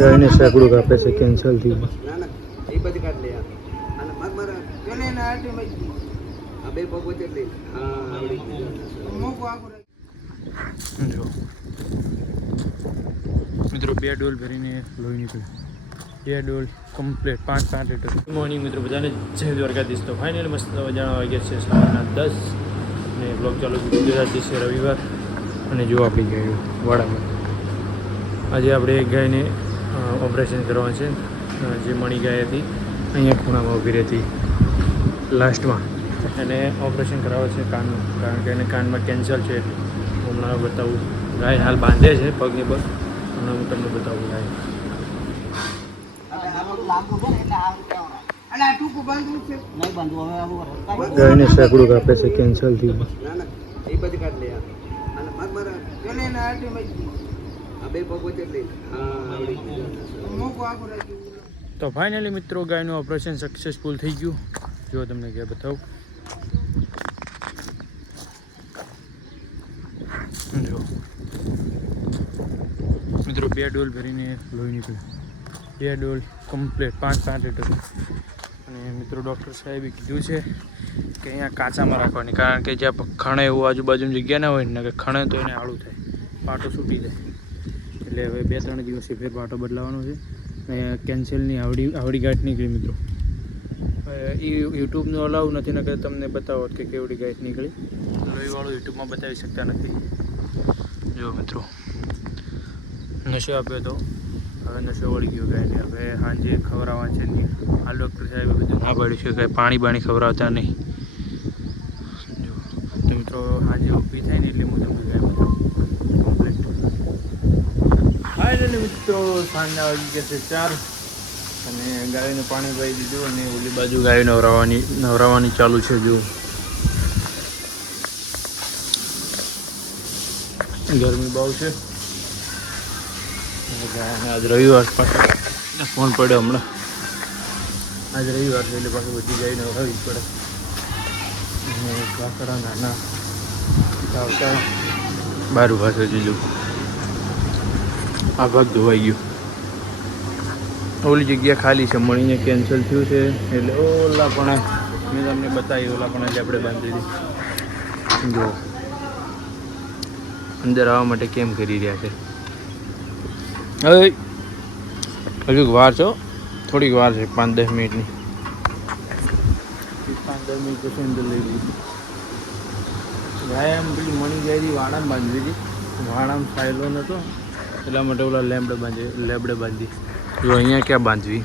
ગાયને સેકડું કાપે છે કેન્સલ થઈ જો મિત્રો 2 ડોલ ભરીને લોહી નીકળ્યું 2 ડોલ કમ્પ્લીટ 5 લીટર. ગુડ મોર્નિંગ મિત્રો, બધાને જય દ્વારકાધીશ. તો ફાઇનલી મસ્ત જાણવા વાગ્યા છે 10:30 અને બ્લોગ ચાલુ ગુજરાતી છે રવિવાર. અને જો આપણી ગાય વાડામાં આજે આપણે એક ગાયને ઓપરેશન કરવાનું છે. જે મણી ગાય હતી અહીંયા ખૂણામાં ઊભી રહેતી લાસ્ટમાં એને ઓપરેશન કરાવે છે કાનનું, કારણ કે એને કાનમાં કેન્સર છે. હમણાં બતાવું, ગાય હાલ બાંધે છે પગની પર, અને હું તમને બતાવું ગાય. ગાયને સેકડું કાપે છે કેન્સલ થઈ તો ફાઇનલી મિત્રો ગાયનું ઓપરેશન સક્સેસફુલ થઈ ગયું. જો તમને ગાય બતાવું, જો મિત્રો 2 ડોલ ભરીને લોહી નીકળ્યું 2 ડોલ કમ્પ્લીટ 5 લીટર. અને મિત્રો ડૉક્ટર સાહેબે કીધું છે કે અહીંયા કાચામાં રાખવાની, કારણ કે જ્યાં ખણે એવું આજુબાજુની જગ્યા ના હોય ને કે ખણે તો એને આળું થાય, પાટો છૂટી જાય. એટલે હવે 2-3 દિવસથી ફેર પાટો બદલાવાનો છે. અને કેન્સલની આવડી ગાંઠ નીકળી મિત્રો. એ યુટ્યુબનું અલાઉ નથી ને કે તમને બતાવો કે કેવડી ગાંઠ નીકળી. લોહીવાળું યુટ્યુબમાં બતાવી શકતા નથી. જો મિત્રો નશો આપ્યો તો હવે નશો વળી ગયો ગાયને. હવે સાંજે ખવડાવવા છે નહીં. આ ડૉક્ટર સાહેબે બધું ના પાડ્યું છે કે પાણી ખવડાવતા નહીં. જો તો મિત્રો સાંજે ઊભી થાય ને એટલે હું તમને ગાય બતાવું કમ્પ્લીટ. ફાઇનલી મિત્રો સાંજના વાગી ગયા છે 4 અને ગાયનું પાણી પાઈ દીધું અને ઓલી બાજુ ગાય નવરાવવાની ચાલુ છે. જો ગરમી બહુ છે. આજ રવિવાર પાછા ફોન પડ્યો હમણાં. આજ રવિવાર છે એટલે પાછું બધી ગાય નવરાવવી જ પડે. અને કાકડા નાના આવતા 12 પાસે જીજું આ ભાગ ધોવાઈ ગયું. ઓલી જગ્યા ખાલી છે, મળીને કેન્સલ થયું છે. એટલે ઓલા પણ મેં તમને બતાવી, ઓલા પણ આજે આપણે બાંધી દીધી. જો અંદર આવવા માટે કેમ કરી રહ્યા છે. હવે હજુ વાર છો, થોડીક વાર છે, 5-10 મિનિટની. 5-10 મિનિટ પછી અંદર લઈ લીધી ગાય. આમ પેલી મણી ગાયથી વાણામાં બાંધી દીધી. વાણામાં ફાયલો નહોતો એટલા માટે ઓલા લેબડે બાંધી. જો અહીંયા ક્યાં બાંધવી,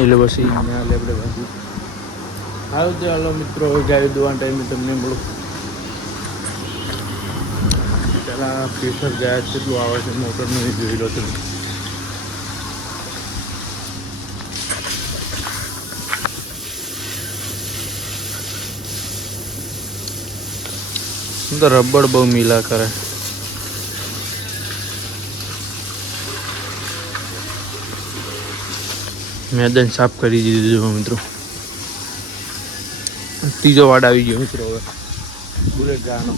એટલે પછી અહીંયા લેબડે બાંધવી. હાલ ચાલો મિત્રો ગાય દોવાના ટાઈમે તમને મળું. પહેલાં પ્રેશર ગાય કેટલું આવે છે મોટરનું એ જોઈ લો તમે. તો રબડ બહુ મિલા કરે. મેદાન સાફ કરી દીધું મિત્રો. ત્રીજો વાડ આવી ગયો મિત્રો. હવે બુલેટ ગાનો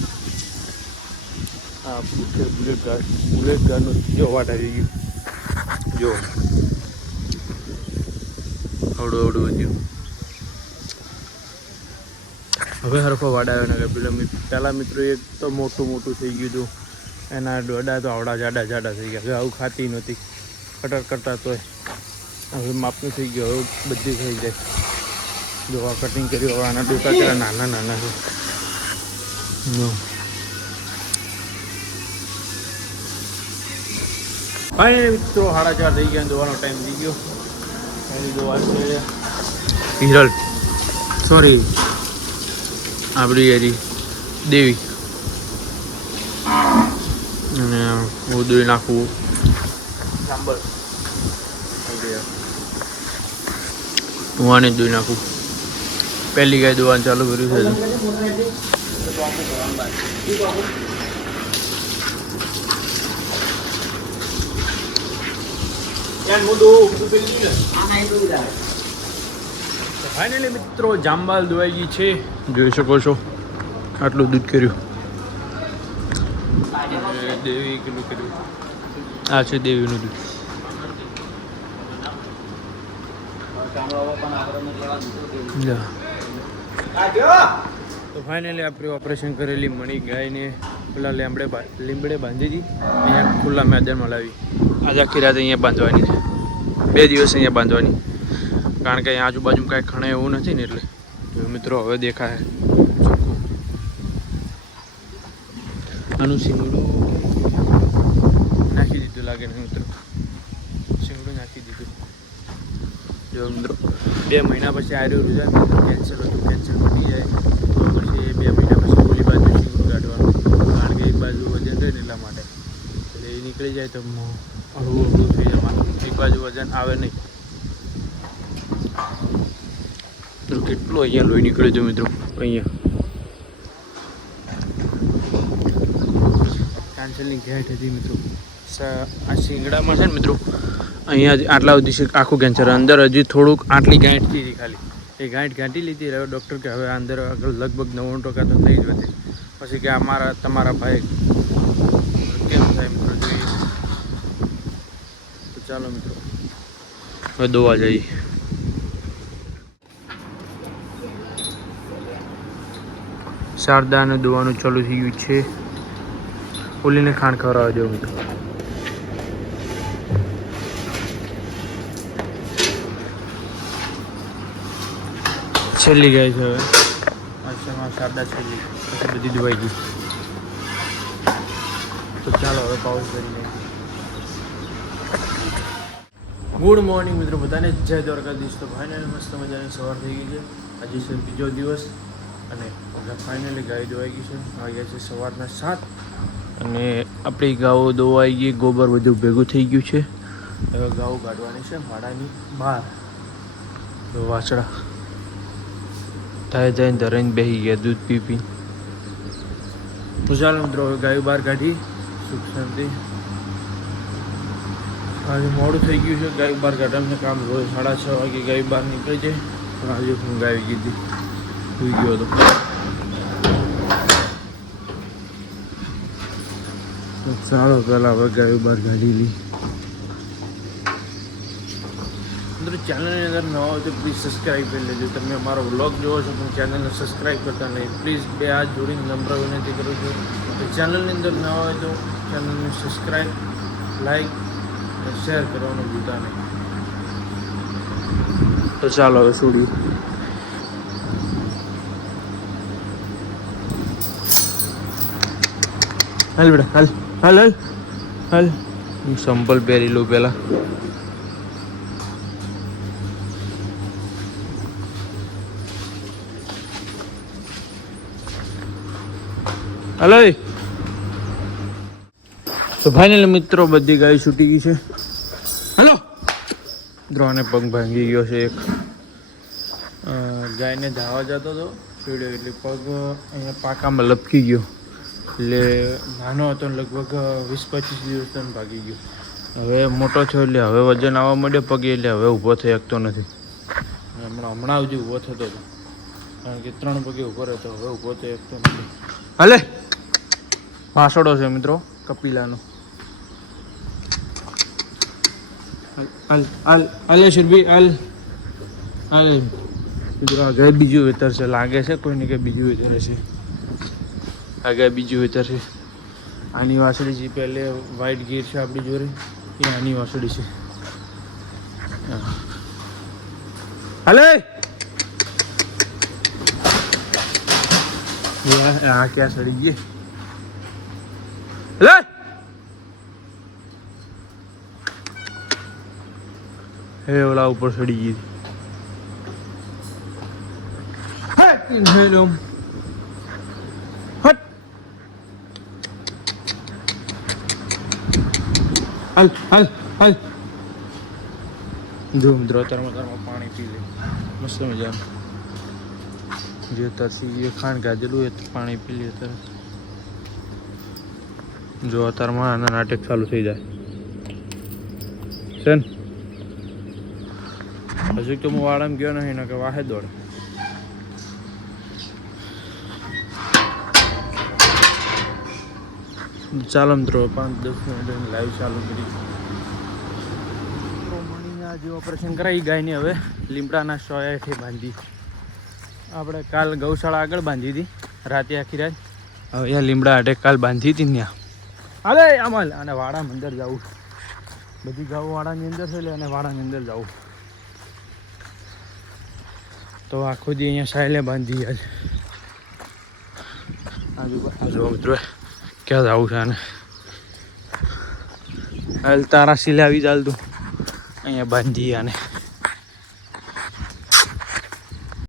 બુલેટ ગાનો ત્રીજો વાડ આવી ગયો. જો અવડું વધ્યું. હવે હરખો વાડ આવ્યો ને પેલા મિત્રો એક તો મોટું થઈ ગયું હતું. એના ડોડા તો આવડા જાડા થઈ ગયા. હવે આવું ખાતી નહોતી, કરતા તોય હવે માપનું થઈ ગયો. હવે બધી થઈ જાય. જો આ કટિંગ કર્યું. હવે આના ડોકા કેટલા નાના છે. ફાઇનલી મિત્રો 4:30 થઈ ગયા. દોવાનો ટાઈમ થઈ ગયો. એની દોવા છે હિરલ, સોરી આપણી એરી દેવી. અને હું દોઈ નાખું સાંભળ. હું આને દોઈ નાખું. પહેલી ગાય દોવાનું ચાલુ કર્યું છે. ફાઇનલી મિત્રો જાંબાલ દોવાઈ ગઈ છે, જોઈ શકો છો આટલું દૂધ કર્યું. દેવી કેટલું કર્યું, આ છે દેવીનું દૂધ. તો ફાઇનલી આપણે ઓપરેશન કરેલી મણી ગાયને પેલા લીમડે બાંધી હતી, અહીંયા ખુલ્લા મેદાનમાં લાવી. આજે આખી રાત અહીંયા બાંધવાની છે, 2 દિવસ અહીંયા બાંધવાની, કારણ કે અહીંયા આજુબાજુ કાંઈ ખણે એવું નથી ને એટલે. તો મિત્રો હવે દેખાય આનું શીંગડું નાખી દીધું લાગે ને મિત્રો, શીંગડું નાખી દીધું. જો મિત્રો 2 મહિના પછી આ રહ્યું છે, કેન્સલ હતું, કેન્સલ બની જાય તો પછી 2 મહિના પછી ઓલી બાજુ શીંગડું કાઢવાનું, કારણ કે એક બાજુ વજન રહે ને એટલા માટે. એટલે એ નીકળી જાય તો હળવું હળવું થઈ જવાનું, એક બાજુ વજન આવે નહીં. તો કેટલું અહીંયા લોહી નીકળે છે મિત્રો, અહીંયા કેન્સલની ગેટ હતી મિત્રો. આ શીંગડામાં છે ને મિત્રો, અહીંયા આટલા સુધી આખું કેન્સર, અંદર હજી થોડુંક આટલી ગાંઠ હતી ખાલી, એ ગાંઠ ગાંઠી લીધી. હવે ડૉક્ટર કે હવે અંદર આગળ લગભગ 90% તો થઈ જ હતી. પછી કે તમારા ભાઈ કેમ થાય મિત્રો જોઈએ. તો ચાલો મિત્રો હવે દોવા જઈએ. શારદાને દોવાનું ચાલુ થઈ ગયું છે. ઓલીને ખાંડ ખવડાવવા દેવું મિત્રો. છેલ્લી ગાય છે હવે, અચ્છામાં શારદા છેલ્લી, પછી બધી દવાઈ ગઈ. તો ચાલો હવે પાઉસ કરી લઈએ. ગુડ મોર્નિંગ મિત્રો, બધાને જય દ્વારકાધીશ. તો ફાઇનલી મસ્ત મજાની સવાર થઈ ગઈ છે. આજે છે બીજો દિવસ અને ફાઇનલી ગાય દોવાઈ ગઈ છે. વાગ્યા છે સવારના 7 અને આપણી ગાઓ દોવાઈ ગઈ, ગોબર બધું ભેગું થઈ ગયું છે. હવે ગાઓ કાઢવાની છે માળાની બહાર. તો વાછડા થાય જઈને ધરાઈને બેસી ગયા દૂધ પી પી. તો ચાલો મિત્રો હવે ગાયો બહાર કાઢી સુખ શાંતિ. આજે મોડું થઈ ગયું છે ગાય બહાર કાઢવાનું કામ. રોજ 6:30 વાગે ગાય બહાર નીકળી જાય, પણ આજે હું ગાય કીધી સુઈ ગયો હતો. ચાલો પહેલાં હવે ગાયો બહાર કાઢી લી. મિત્રો ચેનલની અંદર ન હોય તો પ્લીઝ સબસ્ક્રાઈબ કરી લેજો. તમે અમારો વ્લોગ જોવો છો પણ ચેનલને સબસ્ક્રાઈબ કરતા નહીં, પ્લીઝ 2 હાથ જોડીને નમ્ર વિનંતી કરું છું. તો ચેનલની અંદર ન હોય તો ચેનલને સબસ્ક્રાઈબ, લાઈક અને શેર કરવાનું ભૂલતા નહીં. તો ચાલો હવે છોડી. હાલ બેટા હાલ હાલ હાલ હાલ. હું સંપલ પહેરી લઉં પહેલાં. હલો. તો ફાઇનલી મિત્રો બધી ગાય છૂટી ગઈ છે. હલો. દ્રોને પગ ભાંગી ગયો છે એક. ગાયને ધાવા જતો હતો પીડ્યો, એટલે પગ અહીંયા પાકામાં લપકી ગયો. એટલે નાનો હતો લગભગ 20-25 દિવસ તો ભાગી ગયો. હવે મોટો થયો એટલે હવે વજન આવવા માંડ્યો પગે, એટલે હવે ઊભો થઈ શકતો નથી. હમણાં સુધી ઊભો થતો હતો, કારણ કે 3 પગે ઊભો રહેતો, હવે ઊભો થઈ શકતો નથી. હાલે વાસડો છે મિત્રો કપિલાનો. હાલ હાલ હાલે શુરભી હાલ હાલે. મિત્રો આ ગાય બીજું વેતર છે લાગે છે, કોઈને કે બીજું વેતર છે. આ ગાય બીજું વેતર છે. આની વાસળી છે, પહેલે વ્હાઈટ ગીર છે આપણી જોડે, એ આની વાસળી છે. હાલે આ ક્યાં સડી ગઈ? લે હે ઓલા ઉપર સડી ગઈ. હેલો હટ હાલ હાલ હાલ. ધૂમ ધ્રોતરમાં પાણી પી લે મસ્ત મજા. જે તરસી એ ખાંડ ગાજેલું એ પાણી પી લે તરત. જો અત્યારમાં આના નાટક ચાલુ થઈ જાય છે ને. હજુ તો હું વાળામાં ગયો નહીં ને કે વાહે દોડ. ચાલો મિત્રો 5-10 મિનિટ લાઈવ ચાલુ કરી. જે ઓપરેશન કરાવી ગાયને હવે લીમડાના સોયા હેઠે બાંધી. આપણે કાલ ગૌશાળા આગળ બાંધી હતી રાતે આખી રાત. હવે અહીંયા લીમડા હાટે કાલ બાંધી હતી ત્યાં. હાલે આમાં અને વાડાની અંદર જવું. બધી ગાઉ વાડાની અંદર છે અને વાડાની અંદર જવું. તો આખો દી અહીંયા સાયલે બાંધી આજ. આજુ મિત્રો ક્યાં જવું છે આને? હાલ તારા સિલાવી ચાલતું અહીંયા બાંધી આને.